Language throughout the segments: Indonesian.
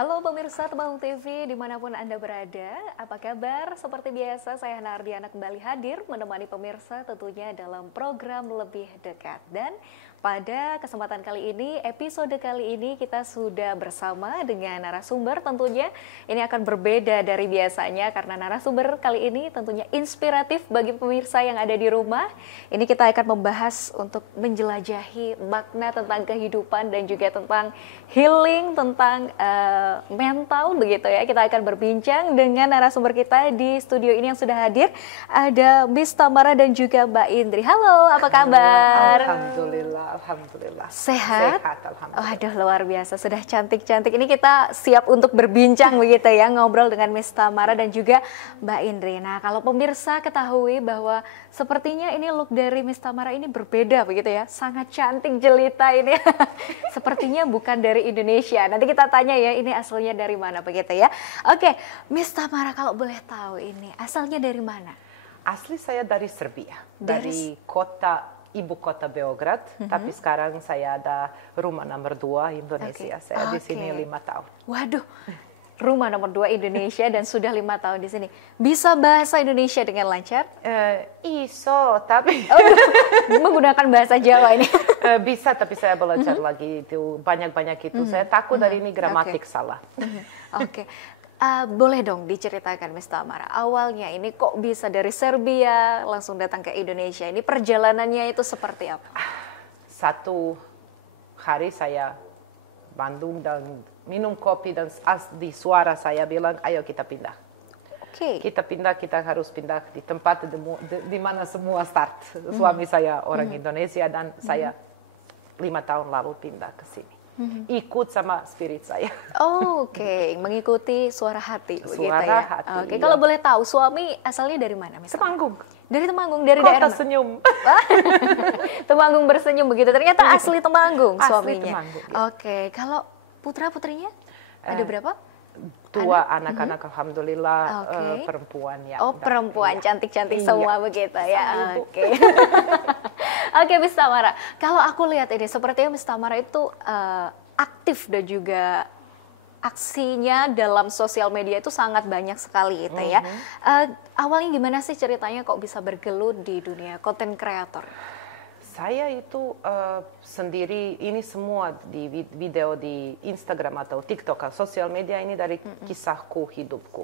Halo pemirsa Temanggung TV dimanapun Anda berada, apa kabar? Seperti biasa saya Nardiana kembali hadir menemani pemirsa tentunya dalam program Lebih Dekat. Dan pada kesempatan kali ini, episode kali ini kita sudah bersama dengan narasumber tentunya. Ini akan berbeda dari biasanya karena narasumber kali ini tentunya inspiratif bagi pemirsa yang ada di rumah. Ini kita akan membahas untuk menjelajahi makna tentang kehidupan dan juga tentang healing, tentang mental begitu ya. Kita akan berbincang dengan narasumber kita di studio ini yang sudah hadir. Ada Miss Tamara dan juga Mbak Indri. Halo, apa kabar? Alhamdulillah. Sehat? Sehat, alhamdulillah. Waduh, luar biasa. Sudah cantik-cantik. Ini kita siap untuk berbincang begitu ya, ngobrol dengan Miss Tamara dan juga Mbak Indri. Nah, kalau pemirsa ketahui bahwa sepertinya ini look dari Miss Tamara ini berbeda begitu ya. Sangat cantik jelita ini. Sepertinya bukan dari Indonesia. Nanti kita tanya ya, ini asalnya dari mana begitu ya. Oke, Miss Tamara kalau boleh tahu ini asalnya dari mana? Asli saya dari Serbia, dari ibu kota Beograd, tapi sekarang saya ada rumah nomor 2 Indonesia. Saya di sini 5 tahun. Waduh, rumah nomor 2 Indonesia dan sudah 5 tahun di sini. Bisa bahasa Indonesia dengan lancar? Tapi Menggunakan bahasa Jawa ini. bisa, tapi saya belajar lagi itu banyak-banyak itu. Saya takut dari ini gramatik salah. Oke. Boleh dong diceritakan Miss Tamara, awalnya ini kok bisa dari Serbia langsung datang ke Indonesia, ini perjalanannya itu seperti apa? Satu hari saya Bandung dan minum kopi dan di suara saya bilang, ayo kita pindah. Kita pindah, kita harus pindah di tempat di mana semua start. Suami saya orang Indonesia dan saya 5 tahun lalu pindah ke sini. Ikut sama spirit saya. Oke, mengikuti suara hati. Suara begitu ya? hati. Oke, kalau boleh tahu suami asalnya dari mana? Temanggung. Dari Temanggung, dari Kota daerah senyum. Temanggung bersenyum begitu. Ternyata asli Temanggung Asli suaminya. Temanggung, ya. Oke, kalau putra-putrinya ada berapa? 2 anak-anak alhamdulillah, perempuan ya. Oh, perempuan cantik-cantik Iya. semua begitu ya. Sama, Oke. Oke, Miss Tamara. Kalau aku lihat ini sepertinya Miss Tamara itu aktif dan juga aksinya dalam sosial media itu sangat banyak sekali itu ya. Awalnya gimana sih ceritanya kok bisa bergelut di dunia content creator? Saya itu sendiri ini semua di video di Instagram atau TikTok, sosial media ini dari kisahku, hidupku.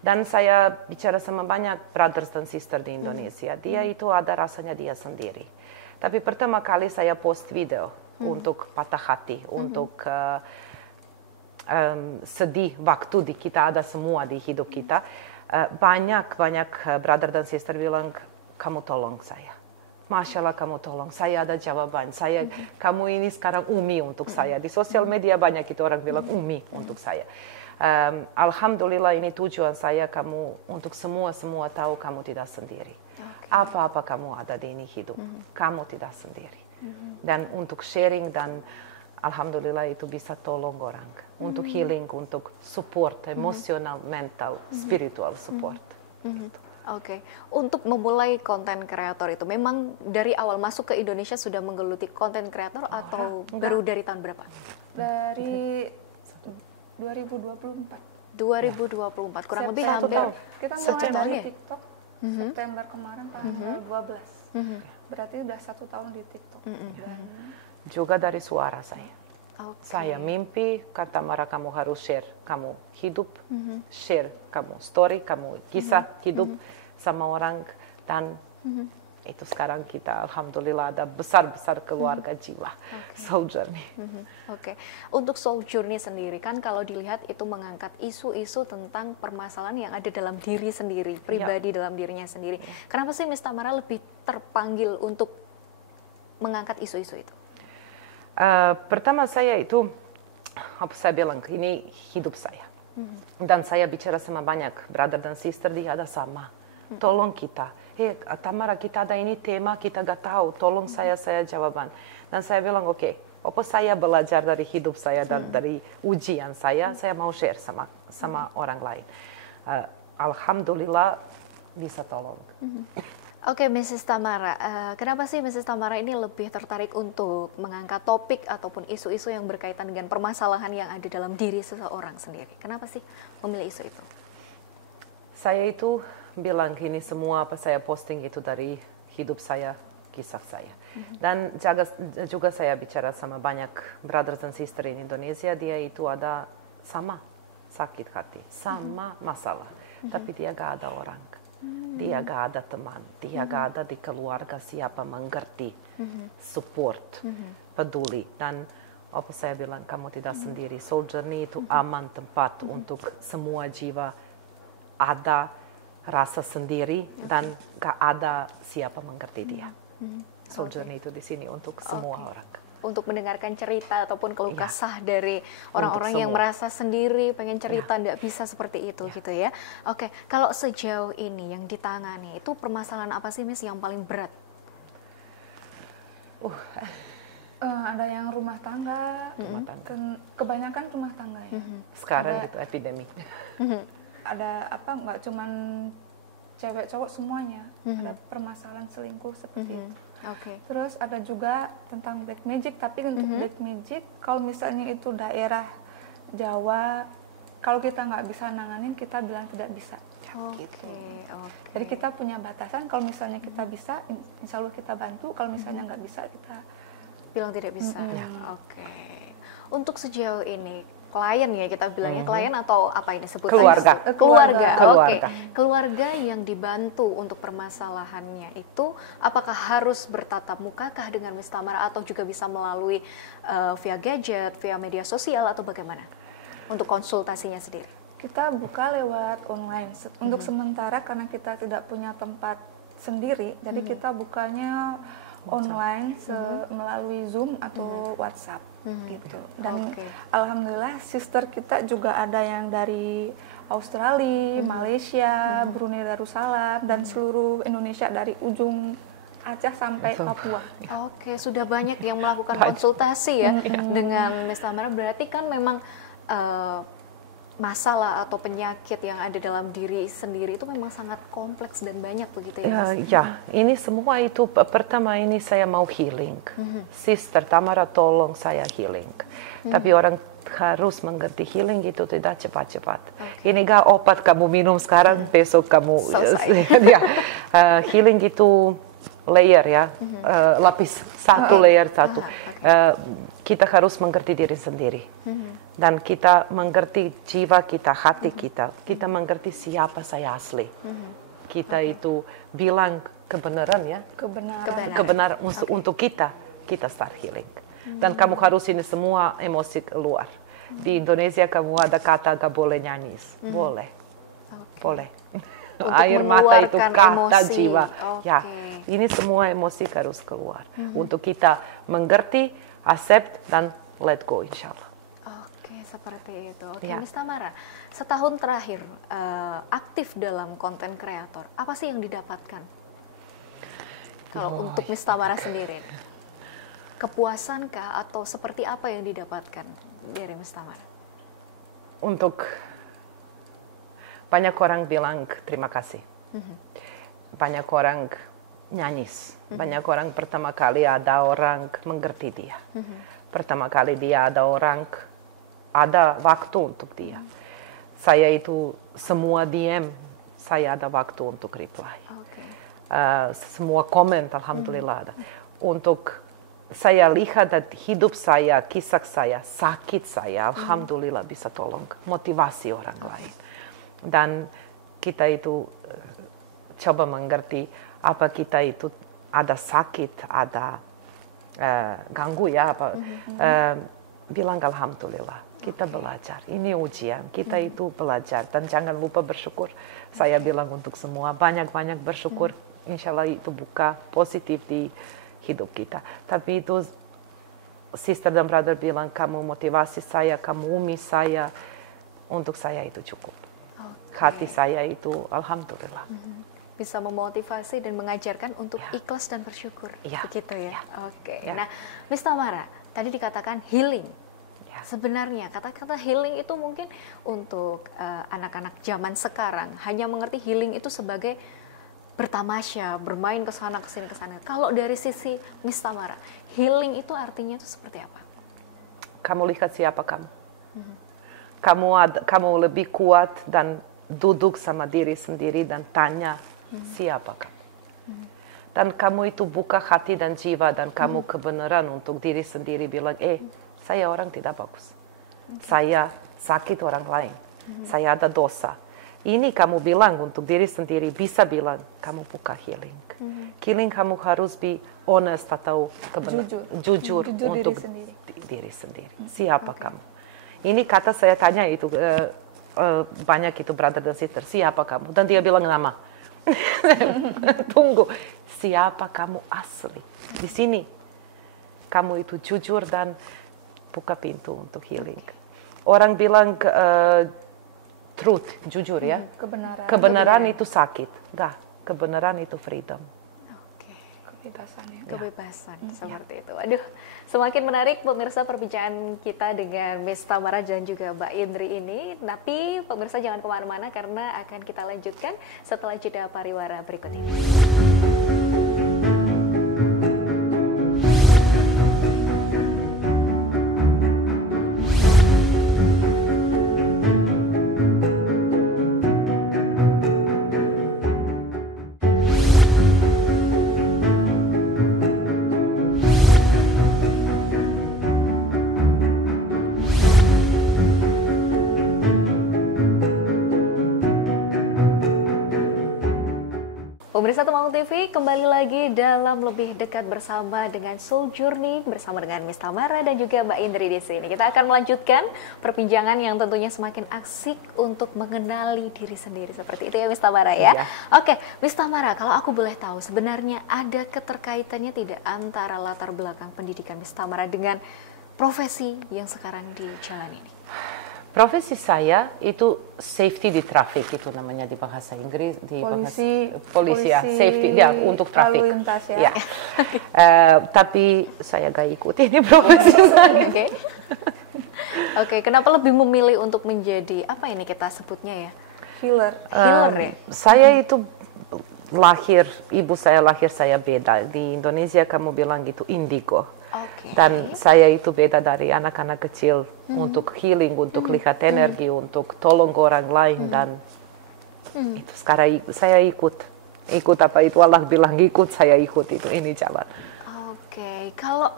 Dan saya bicara sama banyak brothers dan sister di Indonesia. Dia itu ada rasanya dia sendiri. Tapi pertama kali saya post video untuk patah hati, untuk sedih waktu kita ada semua di hidup kita. Banyak brother dan sister bilang, kamu tolong saya. Masya Allah kamu tolong, saya ada jawaban. Kamu ini sekarang Umi untuk saya. Di sosial media banyak itu orang bilang Umi untuk saya. Alhamdulillah ini tujuan saya, kamu untuk semua tahu kamu tidak sendiri. Apa-apa kamu ada di ini hidup, kamu tidak sendiri. Dan untuk sharing dan alhamdulillah itu bisa tolong orang. Untuk healing, untuk support, emosional, mental, spiritual support. Gitu. Oke, untuk memulai konten kreator itu memang dari awal masuk ke Indonesia sudah menggeluti konten kreator atau baru dari tahun berapa? Dari 2024. 2024, kurang lebih Satu hampir tahun. Kita mulai satu tahun dari ya? TikTok September kemarin tanggal 12. Berarti udah 1 tahun di TikTok. Dan Juga dari suara saya. Oke. Saya mimpi, kata Mara kamu harus share. Kamu hidup, share. Kamu story, kamu kisah hidup sama orang. Dan itu sekarang kita alhamdulillah ada besar-besar keluarga jiwa. Soul Journey. Oke, untuk Soul Journey sendiri kan kalau dilihat itu mengangkat isu-isu tentang permasalahan yang ada dalam diri sendiri, pribadi dalam dirinya sendiri. Kenapa sih Miss Tamara lebih terpanggil untuk mengangkat isu-isu itu? Pertama saya itu, apa saya bilang, ini hidup saya. Dan saya bicara sama banyak brother dan sister, dia ada sama. Tolong kita. Tamara, kita ada ini tema, kita gak tahu. Tolong saya jawaban. Dan saya bilang, oke, apa saya belajar dari hidup saya dan dari ujian saya mau share sama orang lain. Alhamdulillah bisa tolong. Oke, Mrs. Tamara, kenapa sih Mrs. Tamara ini lebih tertarik untuk mengangkat topik ataupun isu-isu yang berkaitan dengan permasalahan yang ada dalam diri seseorang sendiri? Kenapa sih memilih isu itu? Saya itu bilang ini semua apa saya posting itu dari hidup saya, kisah saya. Dan juga saya bicara sama banyak brothers and sisters in Indonesia, dia itu ada sama sakit hati, sama masalah. Tapi dia gak ada orang. Dia gak ada teman, dia gak ada di keluarga siapa mengerti, support, peduli. Dan apa saya bilang, kamu tidak sendiri. Soul Journey itu aman tempat untuk semua jiwa ada rasa sendiri dan gak ada siapa mengerti dia. Soul Journey itu di sini untuk semua orang. Untuk mendengarkan cerita ataupun keluh kesah dari orang-orang yang merasa sendiri, pengen cerita, tidak bisa seperti itu gitu ya. Oke, kalau sejauh ini yang ditangani, itu permasalahan apa sih Miss yang paling berat? Ada yang rumah tangga, kebanyakan rumah tangga ya. Sekarang gitu epidemi. Ada apa, nggak cuman cewek cowok semuanya, ada permasalahan selingkuh seperti itu. Terus ada juga tentang black magic, tapi untuk black magic kalau misalnya itu daerah Jawa, kalau kita nggak bisa nanganin, kita bilang tidak bisa. Gitu. Jadi kita punya batasan, kalau misalnya kita bisa, insya Allah kita bantu, kalau misalnya nggak bisa, kita bilang tidak bisa. Untuk sejauh ini, klien ya kita bilangnya, klien atau apa ini sebutannya? Keluarga. Keluarga yang dibantu untuk permasalahannya itu, apakah harus bertatap mukakah dengan Miss Tamara atau juga bisa melalui via gadget, via media sosial atau bagaimana? Untuk konsultasinya sendiri. Kita buka lewat online. Untuk sementara karena kita tidak punya tempat sendiri, jadi kita bukanya online melalui Zoom atau WhatsApp gitu. Dan alhamdulillah sister kita juga ada yang dari Australia, Malaysia, Brunei Darussalam, dan seluruh Indonesia dari ujung Aceh sampai Papua. Sudah banyak yang melakukan konsultasi ya dengan Miss Tamara. Berarti kan memang masalah atau penyakit yang ada dalam diri sendiri itu memang sangat kompleks dan banyak begitu ya? Ya, ini semua itu pertama ini saya mau healing. Sister Tamara tolong saya healing. Tapi orang harus mengerti healing itu tidak cepat-cepat. Ini gak obat kamu minum sekarang, besok kamu healing itu layer ya, lapis satu layer satu. Kita harus mengerti diri sendiri. Dan kita mengerti jiwa kita, hati kita. Kita mengerti siapa saya asli. Kita itu bilang kebenaran ya. Kebenaran untuk kita start healing. Dan kamu harus ini semua emosi keluar. Di Indonesia kamu ada kata gak boleh nyanyi. Boleh. Boleh. Air mata itu kata jiwa. Ya, ini semua emosi harus keluar. Untuk kita mengerti, accept, dan let go insya Allah. Seperti itu. Miss Tamara, setahun terakhir aktif dalam konten kreator, apa sih yang didapatkan? Kalau untuk Miss Tamara sendiri, kepuasan kah atau seperti apa yang didapatkan dari Miss Tamara? Untuk banyak orang bilang terima kasih. Banyak orang nyanyis. Banyak orang pertama kali ada orang mengerti dia. Pertama kali dia ada orang ada waktu untuk dia. Saya itu semua DM, saya ada waktu untuk reply. Semua komen, alhamdulillah ada. Untuk saya lihat hidup saya, kisah saya, sakit saya, alhamdulillah bisa tolong motivasi orang lain. Dan kita itu coba mengerti apa kita itu ada sakit, ada ganggu ya apa. Bilang alhamdulillah. Kita belajar, ini ujian, kita itu belajar. Dan jangan lupa bersyukur. Saya bilang untuk semua, banyak-banyak bersyukur. Insya Allah itu buka positif di hidup kita. Tapi itu, sister dan brother bilang, kamu motivasi saya, kamu umi saya. Untuk saya itu cukup. Hati saya itu, alhamdulillah. Bisa memotivasi dan mengajarkan untuk ikhlas dan bersyukur. Begitu ya? Nah, Miss Tamara, tadi dikatakan healing. Sebenarnya kata-kata healing itu mungkin untuk anak-anak zaman sekarang hanya mengerti healing itu sebagai bertamasya, bermain ke sana ke sini ke sana. Kalau dari sisi Miss Tamara, healing itu artinya itu seperti apa? Kamu lihat siapa kamu. Kamu lebih kuat dan duduk sama diri sendiri dan tanya siapa kamu. Dan kamu itu buka hati dan jiwa dan kamu kebenaran untuk diri sendiri bilang, saya orang tidak bagus. Saya sakit orang lain. Saya ada dosa. Ini kamu bilang untuk diri sendiri, bisa bilang, kamu buka healing. Healing kamu harus be honest atau jujur untuk diri sendiri. Siapa kamu? Ini kata saya tanya itu, banyak itu brother dan sister, siapa kamu? Dan dia bilang nama. Tunggu, siapa kamu asli? Di sini, kamu itu jujur dan buka pintu untuk healing. Orang bilang, truth, jujur ya. Kebenaran itu sakit. Enggak, kebenaran itu freedom. Oke, kebebasan seperti itu. Aduh, semakin menarik pemirsa perbincangan kita dengan Miss Tamara dan juga Mbak Indri ini. Tapi pemirsa jangan kemana-mana karena akan kita lanjutkan setelah jeda pariwara berikut ini. Pemirsa Temanggung TV, kembali lagi dalam Lebih Dekat bersama dengan Soul Journey, bersama dengan Miss Tamara dan juga Mbak Indri di sini. Kita akan melanjutkan perbincangan yang tentunya semakin asik untuk mengenali diri sendiri. Seperti itu ya Miss Tamara ya? Oke, Miss Tamara, kalau aku boleh tahu, sebenarnya ada keterkaitannya tidak antara latar belakang pendidikan Miss Tamara dengan profesi yang sekarang dijalani ini? Profesi saya itu safety di traffic, itu namanya di bahasa Inggris, di polisi ya, safety ya, untuk traffic. Lalu lintas ya. Tapi saya gak ikut ini profesi saya. Oke, kenapa lebih memilih untuk menjadi apa ini kita sebutnya ya? Healer Ya. Saya itu ibu saya lahir saya beda. Di Indonesia kamu bilang gitu indigo. Dan saya itu beda dari anak-anak kecil untuk healing, untuk lihat energi, untuk tolong orang lain. Dan itu sekarang saya ikut apa itu Allah bilang ikut, saya ikut itu, ini jalan. Oke, kalau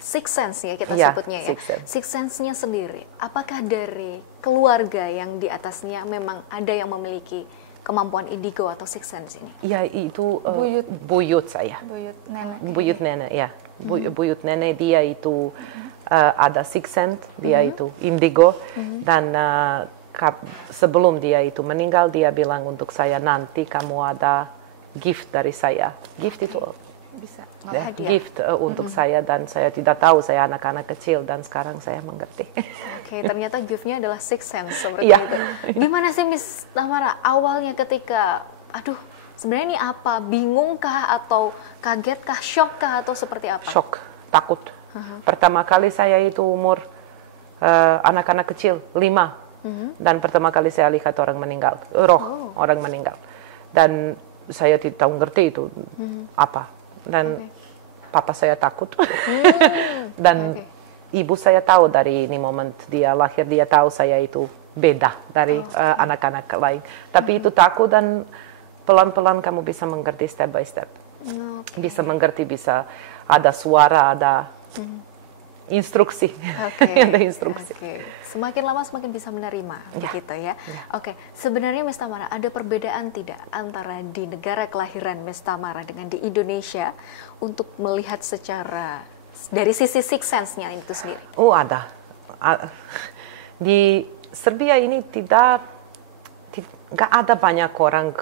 six sense ya kita sebutnya ya. Six sense-nya sendiri, apakah dari keluarga yang di atasnya memang ada yang memiliki kemampuan indigo atau six sense ini? Ya itu buyut saya. Buyut nenek ya. Buyut nenek dia itu ada six sense, dia itu indigo. Dan sebelum dia itu meninggal, dia bilang untuk saya, nanti kamu ada gift dari saya. Gift itu bisa gift untuk saya, dan saya tidak tahu, saya anak-anak kecil dan sekarang saya mengerti. Oke, ternyata gift-nya adalah six sense seperti itu. Gimana sih Miss Tamara awalnya ketika sebenarnya ini apa? Bingungkah atau kagetkah, shock-kah atau seperti apa? Shock, takut. Pertama kali saya itu umur anak-anak kecil 5. Dan pertama kali saya lihat orang meninggal, orang meninggal. Dan saya tidak tahu ngerti itu apa. Dan papa saya takut. Dan ibu saya tahu dari ini momen dia lahir, dia tahu saya itu beda dari anak-anak lain. Tapi itu takut, dan pelan-pelan kamu bisa mengerti step by step. Bisa mengerti, bisa ada suara, ada instruksi. Ada instruksi. Semakin lama semakin bisa menerima, begitu ya. Oke, sebenarnya Miss Tamara ada perbedaan tidak antara di negara kelahiran Miss Tamara dengan di Indonesia untuk melihat secara dari sisi six sense-nya itu sendiri? Oh, ada. Di Serbia ini nggak ada banyak orang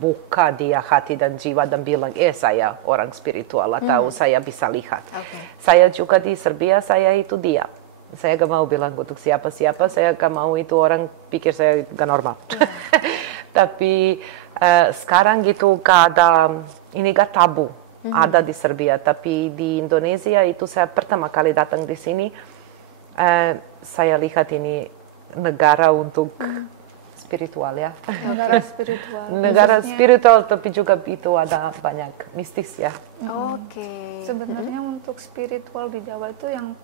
buka dia hati dan jiwa dan bilang, saya orang spiritual atau saya bisa lihat. Saya juga di Serbia, saya itu diam. Saya gak mau bilang untuk siapa-siapa, saya gak mau itu orang pikir saya gak normal. Tapi sekarang gitu gak ada, ini gak tabu, ada di Serbia. Tapi di Indonesia itu saya pertama kali datang di sini, saya lihat ini negara untuk spiritual ya. Negara spiritual. Negara spiritual, tapi juga itu ada banyak mistis ya. Oke. Sebenarnya untuk spiritual di Jawa itu yang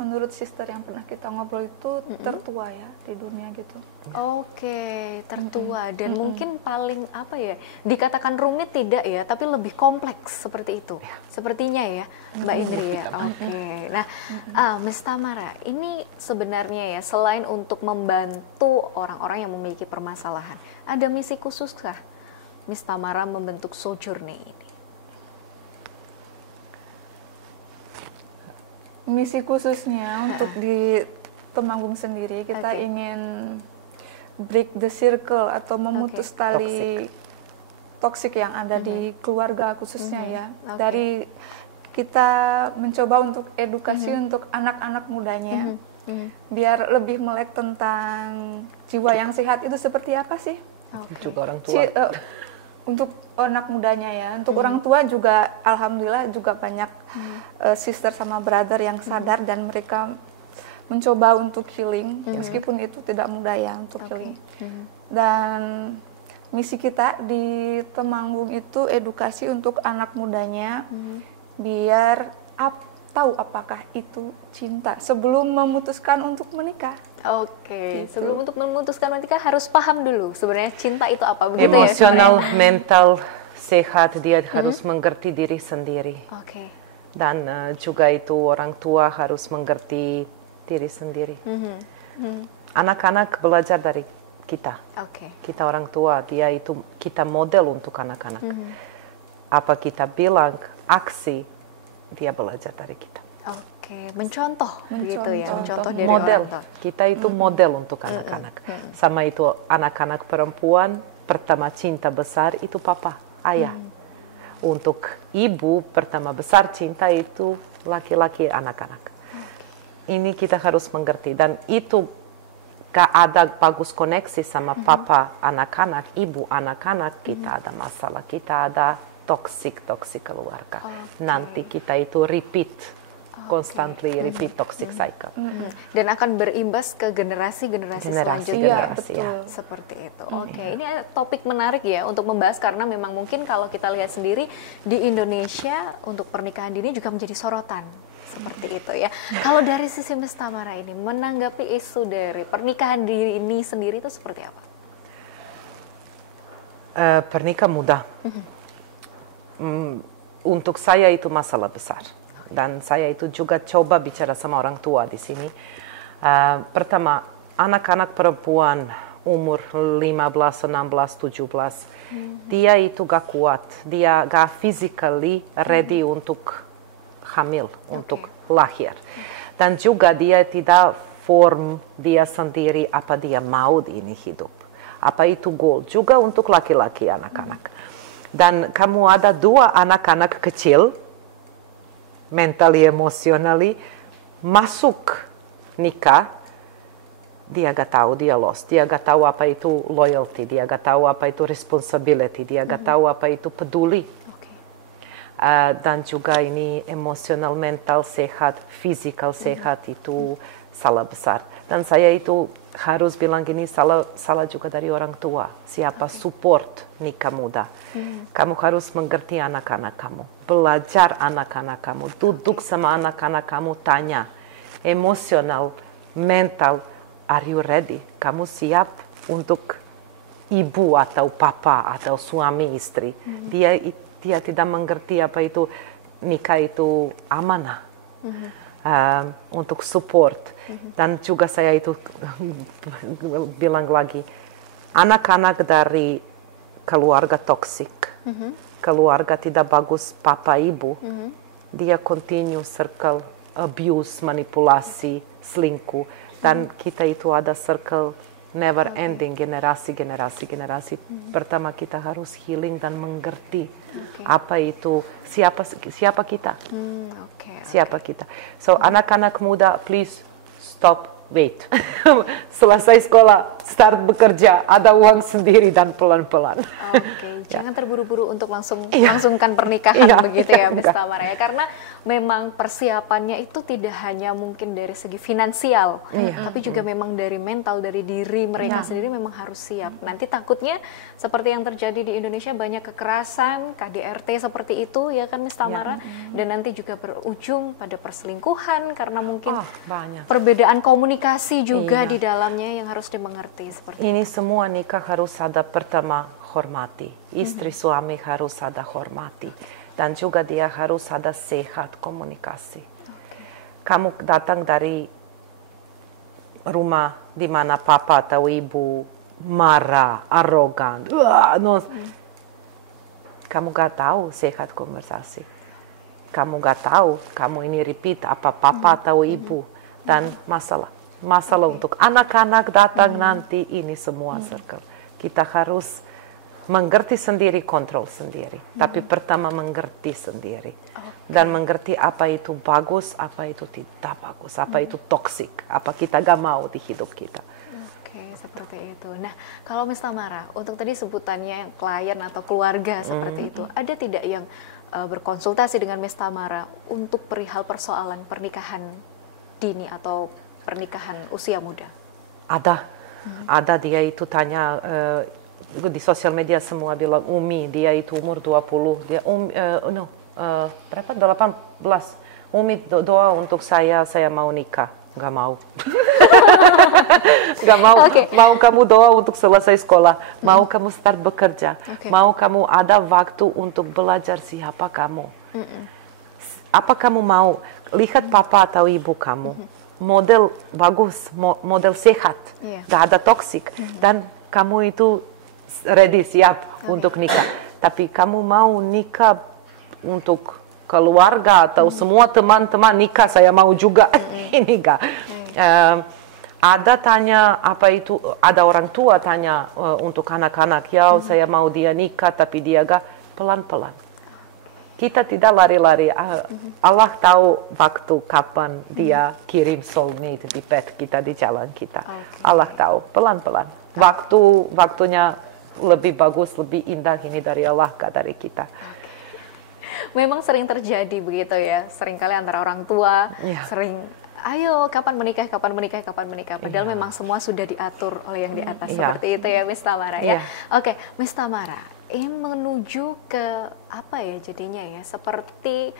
menurut sister yang pernah kita ngobrol itu tertua ya di dunia gitu. Oke, tertua dan mungkin paling apa ya, dikatakan rumit tidak ya, tapi lebih kompleks seperti itu. Sepertinya ya, Mbak Indri ya. Oke. Nah, Miss Tamara, ini sebenarnya ya selain untuk membantu orang-orang yang memiliki permasalahan, ada misi khususkah Miss Tamara membentuk Sojourney ini? Misi khususnya untuk di Temanggung sendiri kita ingin break the circle atau memutus tali toksik yang ada di keluarga khususnya ya. Dari kita mencoba untuk edukasi untuk anak-anak mudanya biar lebih melek tentang jiwa yang sehat itu seperti apa sih? Juga orang tua. Untuk anak mudanya ya, untuk orang tua juga alhamdulillah juga banyak sister sama brother yang sadar dan mereka mencoba untuk healing meskipun itu tidak mudah ya untuk healing. Dan misi kita di Temanggung itu edukasi untuk anak mudanya biar tahu apakah itu cinta sebelum memutuskan untuk menikah. Oke, sebelum untuk memutuskan menikah harus paham dulu sebenarnya cinta itu apa, begitu emosional, ya? Mental, sehat, dia harus mengerti diri sendiri. Oke. Dan juga itu orang tua harus mengerti diri sendiri. Anak-anak belajar dari kita. Kita orang tua, dia itu kita model untuk anak-anak. Apa kita bilang, aksi, dia belajar dari kita. Mencontoh begitu ya, mencontoh dari model. orang tua. Kita itu model untuk anak-anak. Sama itu anak-anak perempuan, pertama cinta besar itu papa, ayah. Untuk ibu, pertama besar cinta itu laki-laki, anak-anak. Ini kita harus mengerti. Dan itu ada bagus koneksi sama papa, anak-anak, ibu, anak-anak, kita ada masalah, kita ada toxic keluarga. Nanti kita itu repeat. Constantly repeat toxic cycle. Dan akan berimbas ke generasi-generasi selanjutnya. Betul. Seperti itu. Ini topik menarik ya untuk membahas karena memang mungkin kalau kita lihat sendiri di Indonesia untuk pernikahan dini juga menjadi sorotan. Seperti itu ya. Kalau dari sisi Miss Tamara ini menanggapi isu dari pernikahan dini sendiri itu seperti apa? Pernikahan muda. Untuk saya itu masalah besar. Dan saya itu juga coba bicara sama orang tua di sini. Pertama, anak-anak perempuan umur 15, 16, 17, dia itu gak kuat. Dia gak physically ready untuk hamil, untuk lahir. Dan juga dia tidak form dia sendiri apa dia mau di ini hidup. Apa itu goal. Juga untuk laki-laki anak-anak. Dan kamu ada 2 anak-anak kecil, mentally, emotionally, masuk nikah, dia gak tahu, dia lost. Dia gak tahu apa itu loyalty, dia gak tahu apa itu responsibility, dia gak tahu apa itu peduli. Dan juga ini emosional, mental sehat, physical sehat itu salah besar. Dan saya itu harus bilang gini, salah juga dari orang tua. Siapa support nikah muda. Kamu harus mengerti anak-anak kamu. Belajar anak-anak kamu. Duduk sama anak-anak kamu, tanya. Emosional, mental, are you ready? Kamu siap untuk ibu atau papa atau suami istri. Dia tidak mengerti apa itu nikah itu amanah. Untuk support. Dan juga saya itu bilang lagi, anak-anak dari keluarga toksik, keluarga tidak bagus papa ibu, dia continue circle abuse, manipulasi, selingkuh, dan kita itu ada circle never ending, generasi. Pertama kita harus healing dan mengerti apa itu, siapa kita. Siapa kita. So anak-anak muda, please stop, wait. Selesai sekolah, start bekerja, ada uang sendiri dan pelan-pelan. Jangan terburu-buru untuk langsungkan pernikahan begitu ya, Miss Tamara ya. Karena memang persiapannya itu tidak hanya mungkin dari segi finansial, tapi juga memang dari mental, dari diri mereka sendiri memang harus siap. Nanti takutnya seperti yang terjadi di Indonesia, banyak kekerasan, KDRT seperti itu ya kan Miss Tamara, dan nanti juga berujung pada perselingkuhan karena mungkin perbedaan komunikasi juga di dalamnya yang harus dimengerti seperti ini. Semua nikah harus ada pertama hormati, istri suami harus ada hormati. Dan juga dia harus ada sehat komunikasi. Kamu datang dari rumah di mana papa atau ibu marah, arogan, kamu gak tahu sehat konversasi. Kamu gak tahu, kamu ini repeat apa papa atau ibu. Dan masalah untuk anak-anak datang nanti ini semua circle. Kita harus mengerti sendiri, kontrol sendiri. Tapi pertama mengerti sendiri. Dan mengerti apa itu bagus, apa itu tidak bagus, apa itu toksik, apa kita gak mau di hidup kita. Oke, seperti itu. Nah, kalau Miss Tamara, untuk tadi sebutannya klien atau keluarga seperti itu, ada tidak yang berkonsultasi dengan Miss Tamara untuk perihal persoalan pernikahan dini atau pernikahan usia muda? Ada dia itu tanya, di sosial media semua bilang Umi, dia itu umur 20, dia berapa? 18. Umi doa untuk saya mau nikah. Gak mau. Gak mau. Mau kamu doa untuk selesai sekolah, mau kamu start bekerja, mau kamu ada waktu untuk belajar siapa kamu. Apa kamu mau? Lihat papa atau ibu kamu, model bagus, model sehat, gak ada toksik, dan kamu itu ready, siap untuk nikah. Tapi kamu mau nikah untuk keluarga atau semua teman-teman nikah, saya mau juga. Ini enggak. Ada tanya apa itu, ada orang tua tanya untuk anak-anak, ya saya mau dia nikah tapi dia enggak, pelan-pelan. Kita tidak lari-lari. Allah tahu waktu kapan dia kirim soulmate di pet kita, di jalan kita. Allah tahu, pelan-pelan. Waktunya lebih bagus, lebih indah ini dari Allah, gak dari kita. Memang sering terjadi begitu ya, seringkali antara orang tua, sering, ayo kapan menikah. Padahal memang semua sudah diatur oleh yang di atas, seperti itu ya Miss Tamara ya. Oke, Miss Tamara, ini menuju ke apa ya jadinya ya, seperti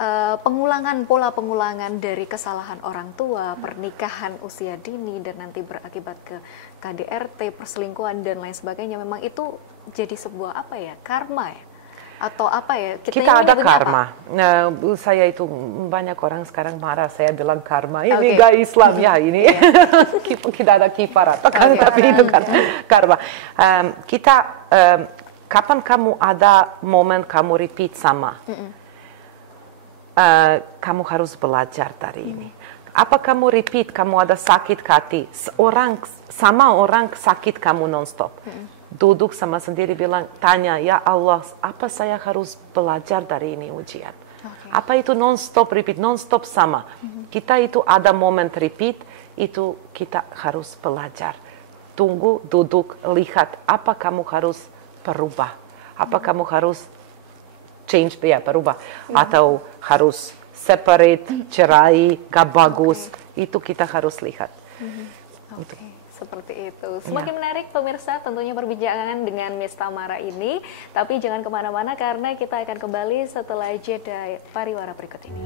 pola pengulangan dari kesalahan orang tua, pernikahan usia dini, dan nanti berakibat ke KDRT, perselingkuhan, dan lain sebagainya. Memang itu jadi sebuah apa ya, karma ya? Atau apa ya? Kita ada karma. Saya itu banyak orang sekarang marah, saya bilang karma. Ini gak Islam ya, ini. Kita ada kifarat, tapi itu kan karma. Kapan kamu ada momen kamu repeat sama? Kamu harus belajar dari ini. Apa kamu repeat, kamu ada sakit hati, sama orang sakit kamu non-stop. Duduk sama sendiri bilang, tanya, ya Allah, apa saya harus belajar dari ini ujian? Apa itu non-stop repeat, non-stop sama. Kita itu ada momen repeat, itu kita harus belajar. Tunggu, duduk, lihat, apa kamu harus berubah. Apa kamu harus change, ya berubah, atau harus separate, cerai, gak bagus, itu kita harus lihat. Seperti itu. Semakin menarik pemirsa tentunya perbincangan dengan Miss Tamara ini, tapi jangan kemana-mana karena kita akan kembali setelah jeda pariwara berikut ini.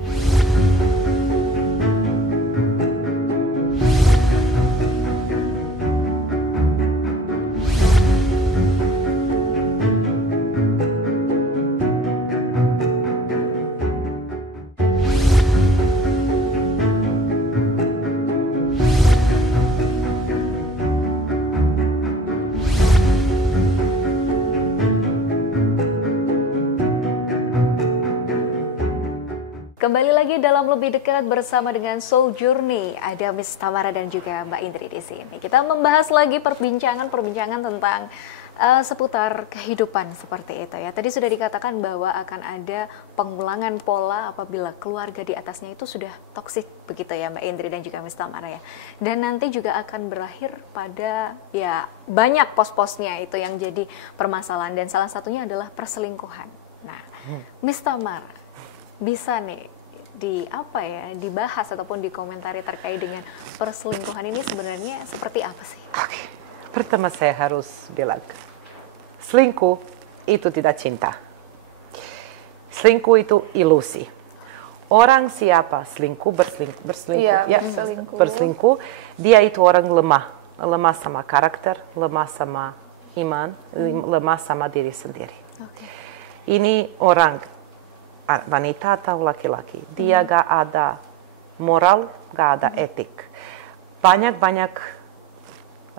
Kembali lagi dalam Lebih Dekat bersama dengan Soul Journey. Ada Miss Tamara dan juga Mbak Indri di sini. Kita membahas lagi perbincangan tentang seputar kehidupan seperti itu ya. Tadi sudah dikatakan bahwa akan ada pengulangan pola apabila keluarga di atasnya itu sudah toksik begitu ya Mbak Indri dan juga Miss Tamara ya. Dan nanti juga akan berakhir pada ya banyak pos-posnya itu yang jadi permasalahan dan salah satunya adalah perselingkuhan. Nah, Miss Tamara, bisa nih dibahas ataupun dikomentari terkait dengan perselingkuhan ini sebenarnya seperti apa sih? Oke. Pertama saya harus bilang, selingkuh itu tidak cinta. Selingkuh itu ilusi. Orang siapa berselingkuh, dia itu orang lemah sama karakter, lemah sama iman, lemah sama diri sendiri. Okay. Ini orang wanita atau laki-laki, dia gak ada moral, gak ada etik. Banyak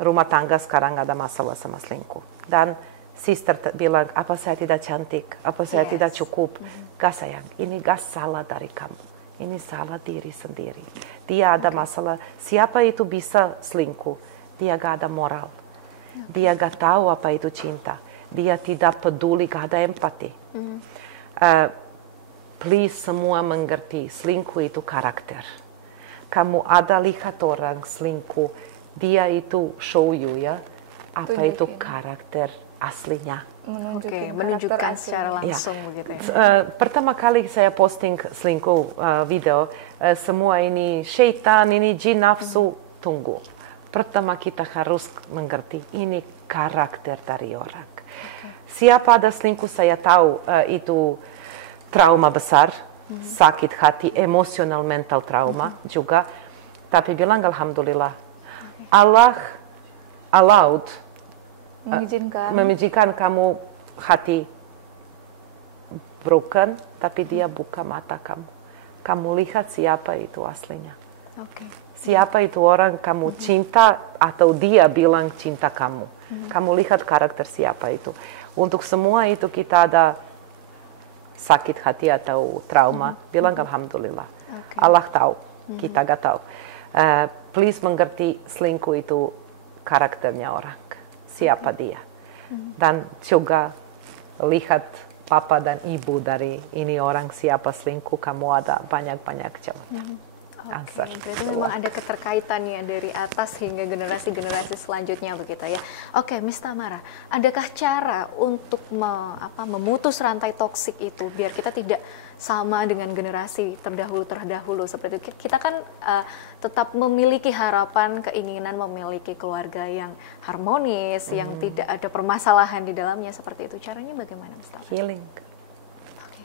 rumah tangga sekarang ada masalah sama selingkuh. Dan sister bilang, apa saya tidak cantik, apa saya tidak cukup. Gak sayang, ini gak salah dari kamu. Ini salah diri sendiri. Dia ada masalah, siapa itu bisa selingkuh? Dia gak ada moral. Dia gak tahu apa itu cinta. Dia tidak peduli, gak ada empati. Please semua mengerti, selingkuh itu karakter. Kamu ada lihat orang selingkuh, dia itu show you ya, apa itu karakter aslinya. Menunjukkan secara langsung begitu ya. Pertama kali saya posting selingkuh video, semua ini syaitan, ini jin nafsu, tunggu. Pertama kita harus mengerti, ini karakter dari orang. Siapa ada selingkuh saya tahu itu trauma besar, sakit hati, emosional, mental trauma juga. Tapi bilang alhamdulillah, Allah allowed, mengizinkan kamu hati broken, tapi dia buka mata kamu. Kamu lihat siapa itu aslinya. Siapa itu orang kamu cinta atau dia bilang cinta kamu. Kamu lihat karakter siapa itu. Untuk semua itu kita ada sakit hati atau trauma, bilang alhamdulillah. Allah tahu, kita gak tahu. Please mengerti selingkuh itu karakternya orang, siapa dia. Dan juga lihat papa dan ibu dari ini orang siapa selingkuh, kamu ada banyak-banyak jawaban. Berarti memang ada keterkaitannya dari atas hingga generasi-generasi selanjutnya begitu ya. Oke, Miss Tamara, adakah cara untuk memutus rantai toksik itu biar kita tidak sama dengan generasi terdahulu seperti itu? Kita kan tetap memiliki harapan, keinginan memiliki keluarga yang harmonis, yang tidak ada permasalahan di dalamnya seperti itu. Caranya bagaimana, Miss Tamara?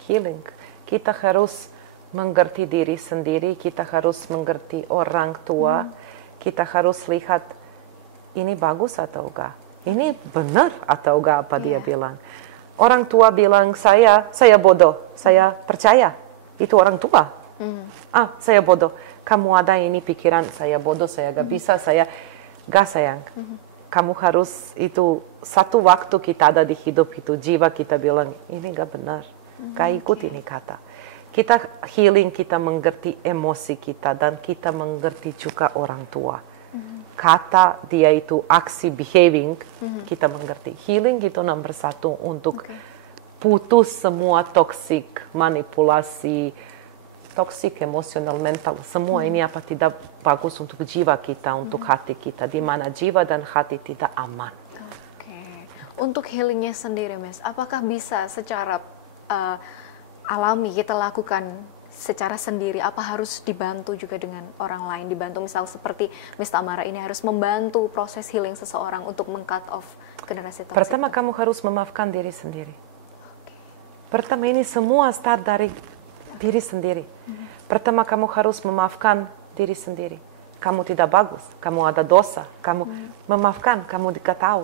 Healing. Kita harus mengerti diri sendiri, kita harus mengerti orang tua, kita harus lihat ini bagus atau enggak, ini benar atau enggak apa dia bilang. Orang tua bilang saya bodoh, saya percaya, itu orang tua. Saya bodoh, kamu ada ini pikiran, saya bodoh, saya gak bisa, saya gak sayang. Kamu harus itu, satu waktu kita ada di hidup itu, jiwa kita bilang, ini gak benar, gak ikut ini kata. Kita healing, kita mengerti emosi kita, dan kita mengerti juga orang tua. Kata dia itu aksi behaving, kita mengerti. Healing itu nomor satu untuk putus semua toksik, manipulasi, toksik emosional, mental. Semua ini apa tidak bagus untuk jiwa kita, untuk hati kita. Di mana jiwa dan hati tidak aman. Untuk healingnya sendiri, Mas, apakah bisa secara alami kita lakukan secara sendiri, apa harus dibantu juga dengan orang lain, dibantu misal seperti Miss Tamara ini harus membantu proses healing seseorang untuk meng-cut off generasi toksik? Pertama kamu harus memaafkan diri sendiri. Pertama ini semua start dari diri sendiri. Pertama kamu harus memaafkan diri sendiri. Kamu tidak bagus, kamu ada dosa, kamu memaafkan, kamu tidak tahu.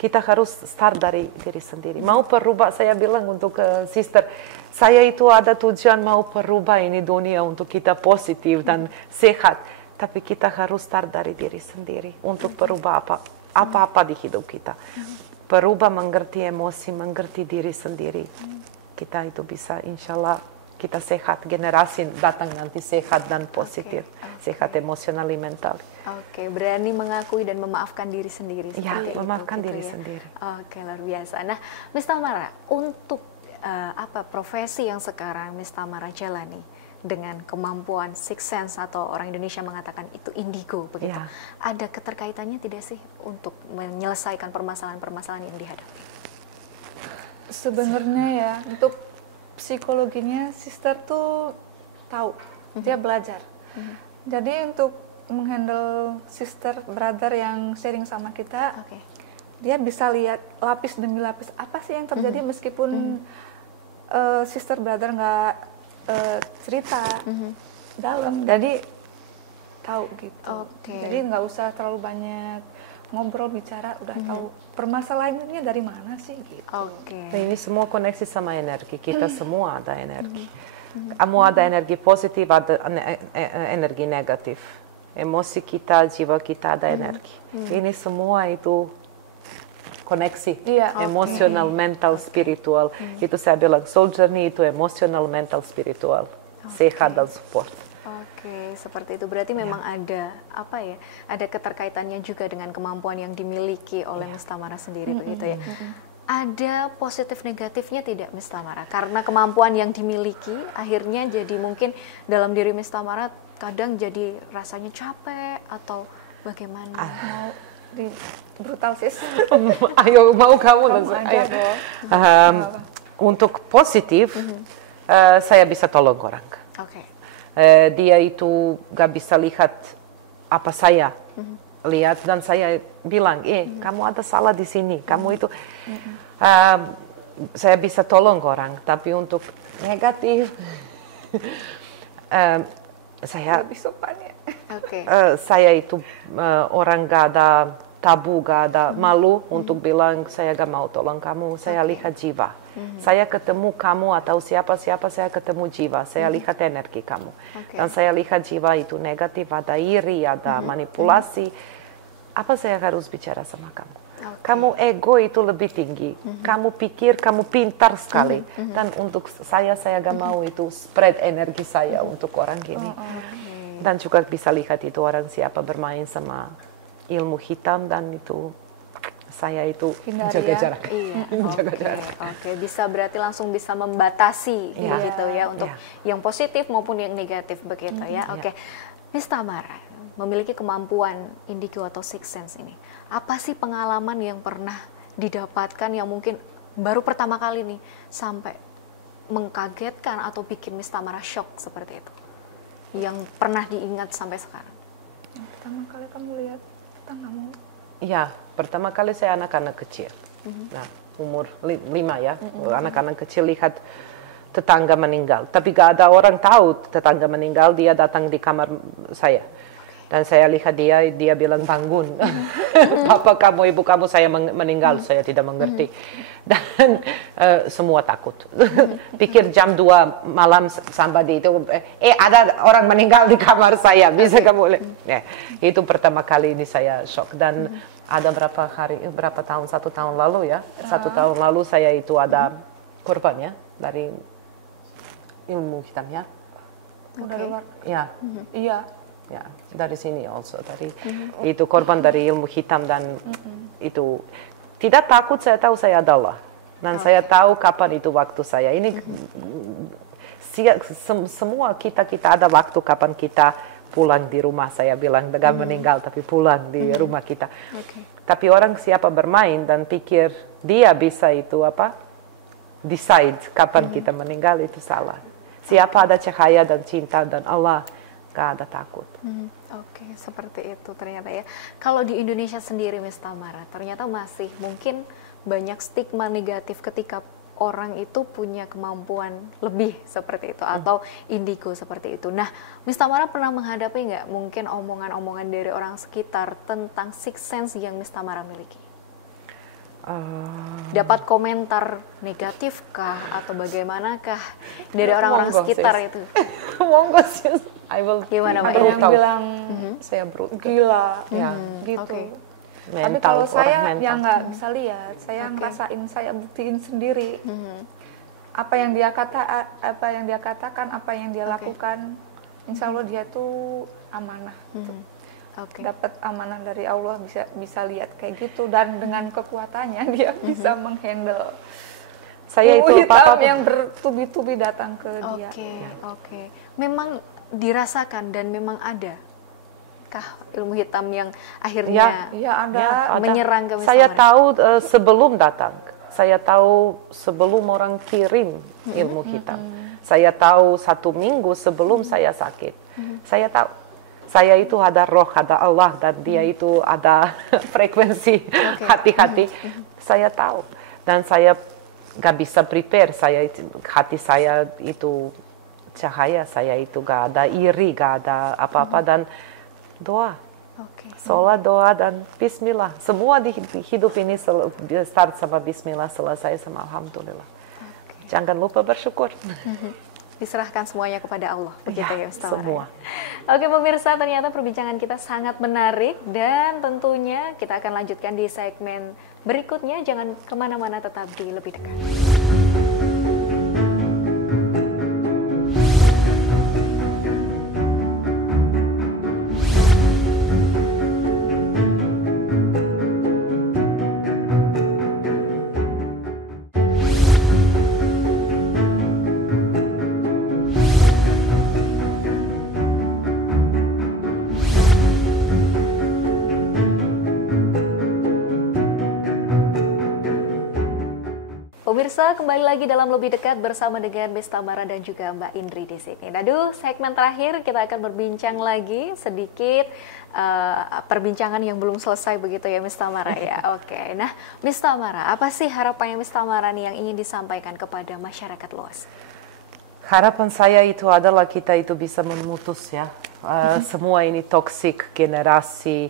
Kita harus start dari diri sendiri. Mau perubah, saya bilang untuk sister, saya itu ada tujuan mau perubah ini dunia untuk kita positif dan sehat. Tapi kita harus start dari diri sendiri untuk perubah apa-apa di hidup kita. Perubah mengerti emosi, mengerti diri sendiri. Kita itu bisa, insya Allah, kita sehat. Generasi datang nanti sehat dan positif. Sehat emosional dan mental. Berani mengakui dan memaafkan diri sendiri. Ya, memaafkan diri sendiri. Luar biasa. Nah, Miss Tamara, untuk profesi yang sekarang Miss Tamara jalani dengan kemampuan sixth sense atau orang Indonesia mengatakan itu indigo begitu. Ada keterkaitannya tidak sih untuk menyelesaikan permasalahan-permasalahan yang dihadapi? Sebenarnya ya, untuk psikologinya sister tuh tahu, dia belajar. Jadi untuk menghandle sister brother yang sharing sama kita, dia bisa lihat lapis demi lapis apa sih yang terjadi meskipun sister brother nggak cerita dalam, jadi tahu gitu. Jadi nggak usah terlalu banyak ngobrol bicara, udah tahu permasalahannya dari mana sih gitu. Nah, ini semua koneksi sama energi, kita semua ada energi. Kamu ada energi positif, ada energi negatif. Emosi kita, jiwa kita ada energi. Ini semua itu koneksi, emosional, mental, spiritual. Itu saya bilang, soul journey itu emosional, mental, spiritual, sehat dan support. Oke, seperti itu. Berarti memang ada ada keterkaitannya juga dengan kemampuan yang dimiliki oleh Miss Tamara sendiri, begitu ya. Ada positif negatifnya tidak, Miss Tamara? Karena kemampuan yang dimiliki akhirnya jadi mungkin dalam diri Miss Tamara kadang jadi rasanya capek atau bagaimana? Mau di brutal sis. Ayo, mau kamu aja dong. Untuk positif, saya bisa tolong orang. Dia itu gak bisa lihat apa saya lihat, dan saya bilang, kamu ada salah di sini, kamu itu saya bisa tolong orang. Tapi untuk negatif, saya lebih sopan ya. Saya itu orang gak ada tabu, gak ada malu untuk bilang saya gak mau tolong kamu. Saya lihat jiwa. Saya ketemu kamu atau siapa-siapa, saya ketemu jiwa. Saya lihat energi kamu. Dan saya lihat jiwa itu negatif, ada iri, ada manipulasi. Apa saya harus bicara sama kamu? Kamu ego itu lebih tinggi. Kamu pikir kamu pintar sekali. Dan untuk saya gak mau itu spread energi saya untuk orang ini. Dan juga bisa lihat itu orang siapa bermain sama ilmu hitam, dan itu saya itu jaga jarak. Jaga jarak. Bisa berarti langsung bisa membatasi gitu ya untuk yang positif maupun yang negatif begitu ya. Miss Tamara memiliki kemampuan indigo atau sixth sense ini. Apa sih pengalaman yang pernah didapatkan yang mungkin baru pertama kali nih sampai mengkagetkan atau bikin Miss Tamara shock seperti itu? Yang pernah diingat sampai sekarang? Yang pertama kali kamu lihat tetanggamu? Ya, pertama kali saya anak-anak kecil. Nah, umur 5 ya. Anak-anak kecil lihat tetangga meninggal. Tapi gak ada orang tahu tetangga meninggal, dia datang di kamar saya. Dan saya lihat dia bilang bangun. Papa kamu, ibu kamu, saya meninggal. Saya tidak mengerti. Dan semua takut. Pikir jam 2 malam somebody itu, ada orang meninggal di kamar saya. Bisa kamu lihat? Itu pertama kali ini saya shock. Dan ada berapa tahun, 1 tahun lalu ya. 1 tahun lalu saya itu ada korban ya, dari ilmu hitam ya. Dari luar? Ya. Iya. Ya, dari sini also, dari itu korban dari ilmu hitam, dan itu tidak takut. Saya tahu saya adalah, dan saya tahu kapan itu waktu saya ini. Semua kita ada waktu kapan kita pulang di rumah. Saya bilang gak meninggal tapi pulang di rumah kita. Tapi orang siapa bermain dan pikir dia bisa itu decide kapan kita meninggal, itu salah. Siapa ada cahaya dan cinta dan Allah, gak ada takut. Seperti itu ternyata ya. Kalau di Indonesia sendiri, Miss Tamara, ternyata masih mungkin banyak stigma negatif ketika orang itu punya kemampuan lebih seperti itu atau indigo seperti itu. Nah, Miss Tamara pernah menghadapi nggak mungkin omongan-omongan dari orang sekitar tentang sixth sense yang Miss Tamara miliki? Dapat komentar negatif kah atau bagaimanakah dari orang-orang sekitar itu? Monggo sih. Gimana Mbak? Ada yang bilang saya brutal, gila, ya. gitu. Mental, tapi kalau saya mental. yang nggak bisa lihat, saya ngerasain, saya buktiin sendiri. Apa yang dia katakan, apa yang dia lakukan, insya Allah dia tuh amanah. Dapat amanah dari Allah, bisa lihat kayak gitu, dan dengan kekuatannya dia bisa menghandle. Saya itu hitam yang bertubi-tubi datang ke dia. Memang dirasakan dan memang ada kah ilmu hitam yang akhirnya ada menyerang ke saya tahu sebelum datang. saya tahu sebelum orang kirim ilmu hitam. Saya tahu 1 minggu sebelum saya sakit. Saya tahu. Saya itu ada roh, ada Allah, dan dia itu ada frekuensi hati-hati. Saya tahu. Dan saya gak bisa prepare. Hati saya itu cahaya, saya itu gak ada iri, gak ada apa-apa. Dan doa. Sholat, doa, dan bismillah. Semua di hidup ini start sama bismillah, selesai sama alhamdulillah. Jangan lupa bersyukur. Diserahkan semuanya kepada Allah, begitu ya Ustaz. Semua. Oke pemirsa, ternyata perbincangan kita sangat menarik dan tentunya kita akan lanjutkan di segmen berikutnya. Jangan kemana-mana, tetap di Lebih Dekat. Pemirsa, kembali lagi dalam Lebih Dekat bersama dengan Miss Tamara dan juga Mbak Indri di sini. Aduh, segmen terakhir kita akan berbincang lagi sedikit perbincangan yang belum selesai begitu ya Miss Tamara ya. Oke. Nah, Miss Tamara, apa sih harapannya Miss Tamara nih yang ingin disampaikan kepada masyarakat luas? Harapan saya itu adalah kita itu bisa memutus ya semua ini toksik generasi.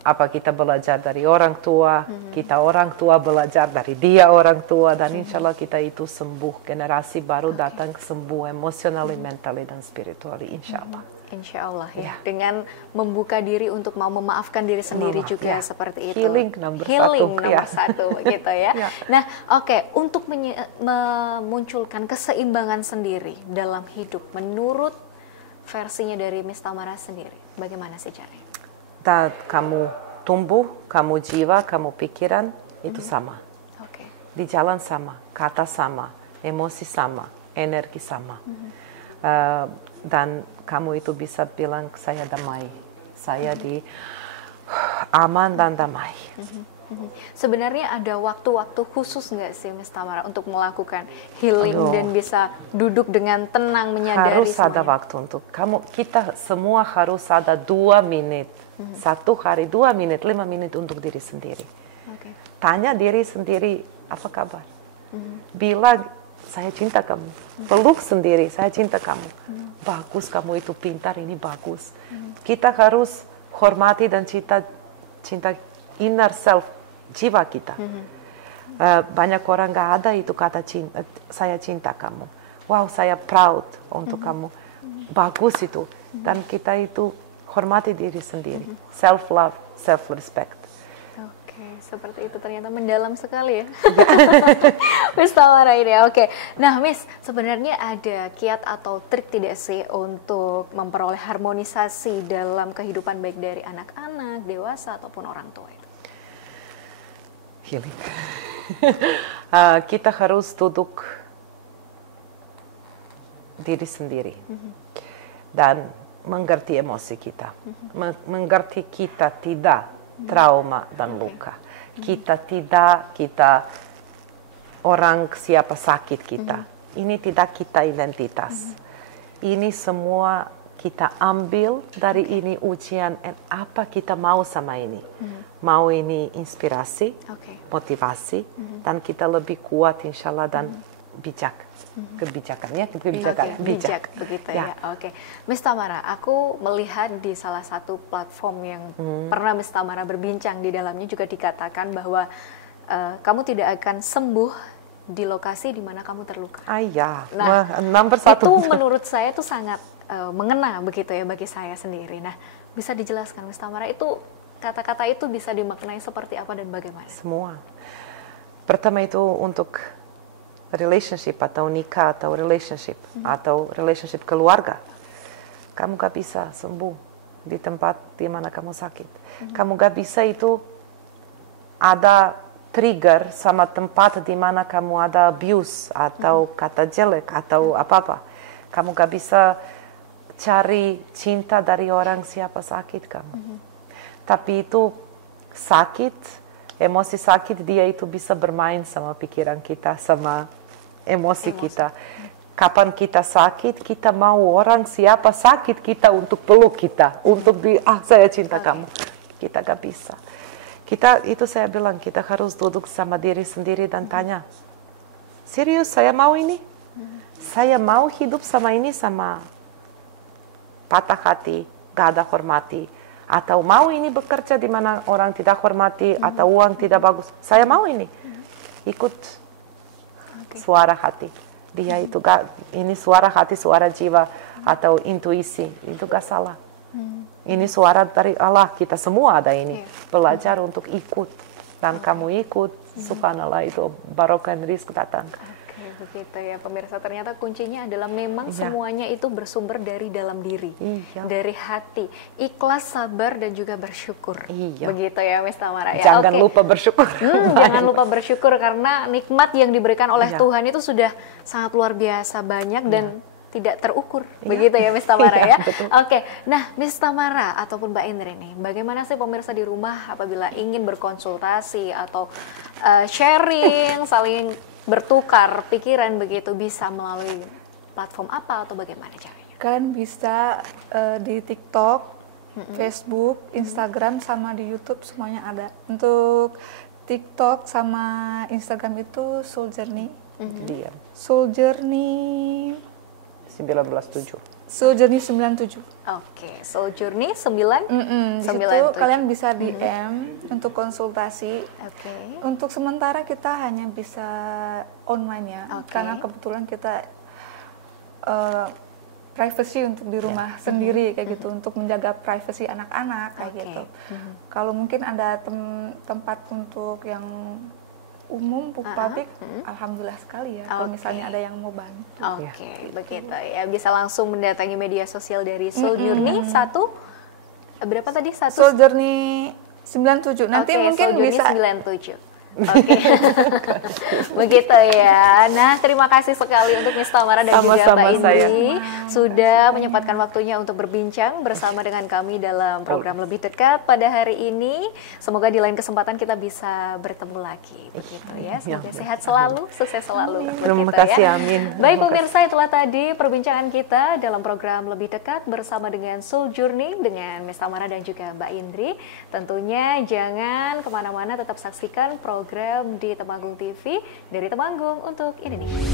Apa kita belajar dari orang tua, kita orang tua belajar dari dia orang tua, dan insya Allah kita itu sembuh, generasi baru datang sembuh emosionally, mentally, dan spiritually, insya Allah. Insya Allah ya, dengan membuka diri untuk mau memaafkan diri sendiri juga seperti itu. Healing nomor satu gitu ya. Nah, oke, untuk memunculkan keseimbangan sendiri dalam hidup, menurut versinya dari Miss Tamara sendiri, bagaimana sih caranya? Kamu tumbuh, kamu jiwa, kamu pikiran, itu sama. Di jalan sama, kata sama, emosi sama, energi sama. Dan kamu itu bisa bilang, saya damai. Saya di aman dan damai. Sebenarnya ada waktu-waktu khusus nggak sih Miss Tamara untuk melakukan healing dan bisa duduk dengan tenang, menyadari harus ada waktu untuk kamu. Kita semua harus ada 2 menit. 1 hari 2 menit, 5 menit untuk diri sendiri. Tanya diri sendiri, apa kabar? Bilang, saya cinta kamu. Peluk sendiri, saya cinta kamu. Bagus, kamu itu pintar, ini bagus. Kita harus hormati dan cinta inner self, jiwa kita. Banyak orang gak ada itu kata cinta, saya cinta kamu. Wow, saya proud untuk kamu. Bagus itu. Dan kita itu hormati diri sendiri. Self-love, self-respect. Oke, seperti itu ternyata mendalam sekali ya. Miss Tamara ini. Oke. Nah, Miss, sebenarnya ada kiat atau trik tidak sih untuk memperoleh harmonisasi dalam kehidupan baik dari anak-anak, dewasa, ataupun orang tua itu? Healing. Kita harus duduk diri sendiri. Dan mengerti emosi kita, mengerti kita tidak trauma dan luka, kita orang siapa sakit kita, ini tidak kita identitas, ini semua kita ambil dari ini ujian, apa kita mau sama ini, mau ini inspirasi, motivasi, dan kita lebih kuat insya Allah dan bijak. Bijak begitu ya. Oke. Miss Tamara, aku melihat di salah satu platform yang pernah Miss Tamara berbincang di dalamnya juga dikatakan bahwa kamu tidak akan sembuh di lokasi di mana kamu terluka. Nah, nomor 1. Itu menurut saya itu sangat mengena begitu ya bagi saya sendiri. Nah, bisa dijelaskan Miss Tamara, itu kata-kata itu bisa dimaknai seperti apa dan bagaimana? Semua. Pertama itu untuk relationship atau nikah atau relationship keluarga. Kamu gak bisa sembuh di tempat di mana kamu sakit. Kamu gak bisa itu ada trigger sama tempat di mana kamu ada abuse atau kata jelek atau apa-apa. Kamu gak bisa cari cinta dari orang siapa sakit kamu. Tapi itu sakit Emosi sakit, dia itu bisa bermain sama pikiran kita, sama emosi kita. Kapan kita sakit, kita mau orang siapa sakit kita untuk peluk kita, untuk saya cinta kamu. Kita gak bisa. Itu saya bilang, kita harus duduk sama diri sendiri dan tanya, serius saya mau ini? Saya mau hidup sama ini, sama patah hati, gak ada hormati. Atau mau ini bekerja di mana orang tidak hormati, atau uang tidak bagus. Saya mau ini. Ikut suara hati. Dia itu ini suara hati, suara jiwa, atau intuisi. Itu gak salah. Ini suara dari Allah, kita semua ada ini. Belajar untuk ikut. Dan kamu ikut, subhanallah, itu barokah dan rizki datang. Begitu ya pemirsa, ternyata kuncinya adalah memang semuanya itu bersumber dari dalam diri, dari hati, ikhlas, sabar dan juga bersyukur. Begitu ya Miss Tamara ya. Jangan lupa bersyukur. Jangan lupa bersyukur karena nikmat yang diberikan oleh Tuhan itu sudah sangat luar biasa banyak dan tidak terukur. Begitu ya Miss Tamara ya. Oke, nah Miss Tamara ataupun Mbak Indri nih, bagaimana sih pemirsa di rumah apabila ingin berkonsultasi atau sharing, saling bertukar pikiran begitu, bisa melalui platform apa atau bagaimana caranya? Kalian bisa di TikTok, Facebook, Instagram, sama di YouTube semuanya ada. Untuk TikTok sama Instagram itu Soul Journey. Soul Journey 997. Soul Journey 97. Oke, Soul Journey 97. Itu kalian bisa DM untuk konsultasi. Untuk sementara kita hanya bisa online ya, karena kebetulan kita privacy untuk di rumah sendiri kayak gitu, untuk menjaga privacy anak-anak kayak gitu. Kalau mungkin ada tempat untuk yang umum, publik, alhamdulillah sekali ya. Kalau misalnya ada yang mau bantu. Begitu ya. Bisa langsung mendatangi media sosial dari Soul Journey berapa tadi? Soul Journey 97. Nanti mungkin Soul bisa 97. Begitu ya. Nah, terima kasih sekali untuk Miss Tamara dan juga Mbak Indri sudah menyempatkan waktunya untuk berbincang bersama dengan kami dalam program Lebih Dekat pada hari ini. Semoga di lain kesempatan kita bisa bertemu lagi. Begitu ya. Semoga sehat selalu, sukses selalu. Terima kasih, amin. Baik pemirsa, itulah tadi perbincangan kita dalam program Lebih Dekat bersama dengan Soul Journey dengan Miss Tamara dan juga Mbak Indri. Tentunya jangan kemana-mana, tetap saksikan program di Temanggung TV dari Temanggung untuk Indonesia.